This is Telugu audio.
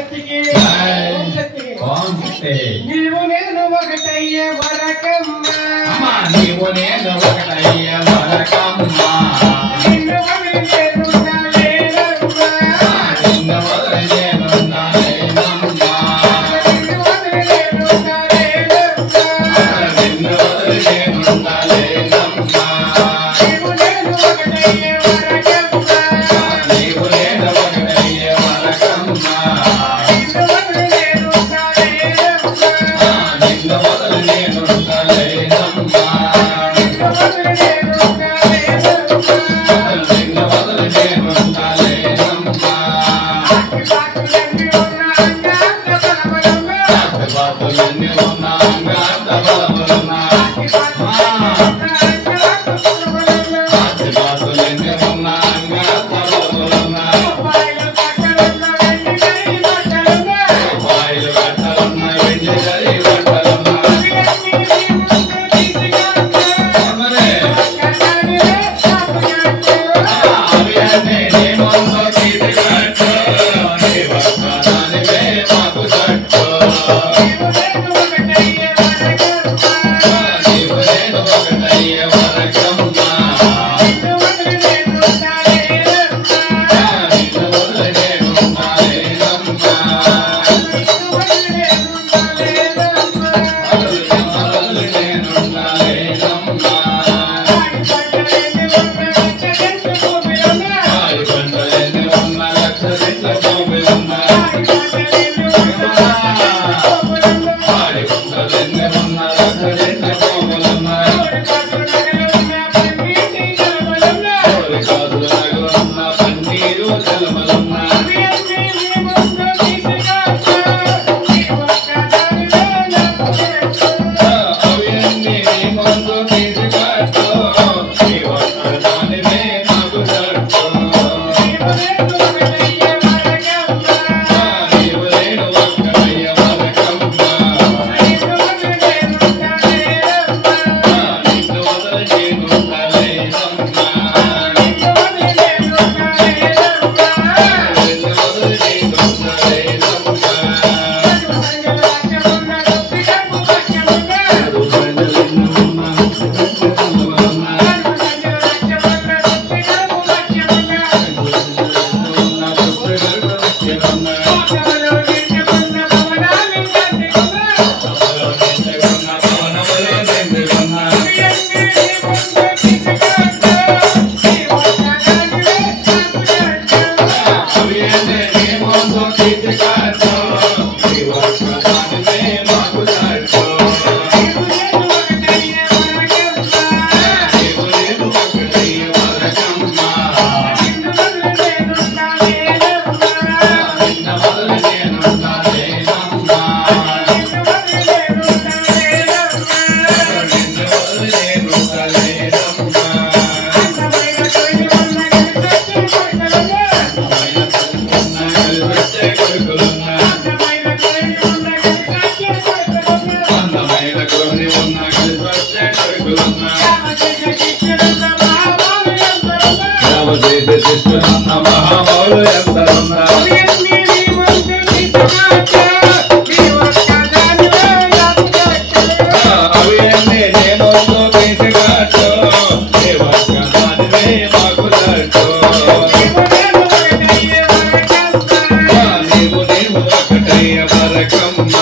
శక్తికి ఓం శక్తి నీవు నేను ఒకటయ్యే వరకమ్మ నీవు నేను ఒకటయ్యే వరకమ్మ నిన్ను వదిలి నేనుండలేనమ్మ నిన్ను వదిలి నేనుండలేనమ్మ నిన్ను వదిలి నేనుండలేనమ్మ నిన్ను వదిలి నేనుండలేనమ్మ నీవు నేను ఒకటయ్యే వరకమ్మ నీవు నేను ఒకటయ్యే వరకమ్మ నిన్ను వదిలి నేనుండలేనమ్మ నిన్ను వదిలి నేనుండలేనమ్మ నిన్ను వదిలి నేనుండలేనమ్మ నిన్ను వదిలి నేనుండలేనమ్మ అక్కిపాకులన్నీ ఉన్న అంగాంగ బలములున్న బాతులన్నీ ఉన్న అంగాంగ బలములున్న బాతులన్నీ ఉన్న అంగాంగ బలములున్న రూపాయలు కట్టలున్న వెండి గడి బట్టలున్న రూపాయలు కట్టలున్న వెండి గడి బట్టలున్న ఇవన్నీ నీ ముందు తీసుకొస్తా. అమరే కట్టాలిరే సాపుగాట్టు. అవియన్నీ నీ ముందు తీసుకొట్టు నీ వస్త్రానివే మాకు కట్టు నీవు నేను ఒకటయ్యే వరకమ్మ. నీవు నేను ఒకటయ్యే వరకమ్మ నిన్ను వదిలి నేనుండలేనమ్మ. నిన్ను వదిలి నేనుండలేనమ్మ నిన్ను వదిలి నేనుండలేనమ్మ. వదిలి నేనుండలేనమ్మ వాడి పంటలన్నీ ఉన్న విచ్చగెత్తు భూమిలోన. వాడి పంటలన్నీ ఉన్న లక్ష రెట్ల భూమిలున్న వాడి పంటలన్నీ ఉన్న భూమిలోన. వాడి పంటలన్నీ ఉన్న లక్ష రెట్ల భూములున్న కోడి కాసులు నగలున్న పన్నీటి కలమలున్న. కోడి కాదుల నగలున్న పన్నీరు జలములున్న ఇవన్నీ నీ ముందు తీసుకొస్తా. నీ ఒక్కదానివే నాకు తెలుసు. అవన్నీ నీ ముందు తీసుకొట్టు నీ ఒక్కదానివే మాకు కట్టు నీవు నేను ఒకటయ్యే వరకమ్మ. నీవు నేను ఒక్కటయ్య వరకమ్మ నిన్ను వదిలి నేనుండలేనమ్మ. నిన్ను వదిలి నేనుండలేనమ్మ నిన్ను వదిలి నేనుండలేనమ్మ. నిన్ను వదిలి నేనుండలేనమ్మ సంగలు రాజ్యమున్న రుద్దికము పక్షమున్న. పంటలన్నీ ఉన్న సంగలు రాజ్యమున్న రుద్దికము పక్షమున్న. లోకములో నిండుకున్న భవనాలు కట్టుకున్న. ఇవన్నీ నీ ముందు తీసుకొస్తా. నీ ఒక్కదానివే నాకు తెలుసు. నీవు నేను ఒకటయ్యే వరకమ్మ. నిన్ను వదిలి నేనుండలేనమ్మ. నిన్ను వదిలి నేనుండలేనమ్మ. అందమైన తొలి ఉన్న గలిసొచ్చిన కొడుకులున్న. అందమైన తొలి ఉన్న గలిసొచ్చిన కొడుకులున్న. రామచంద్ర శిష్యులున్న మహాబాలు ఎందరున్న. ఇవన్నీ నీ ముందు తీసుకొస్తా. నీ ఒక్కదానివే నాకు తెలుసు. నీవు నేను ఒకటయ్యే వరకమ్మ. నీవు ఒకటయ్య వరకమ్మ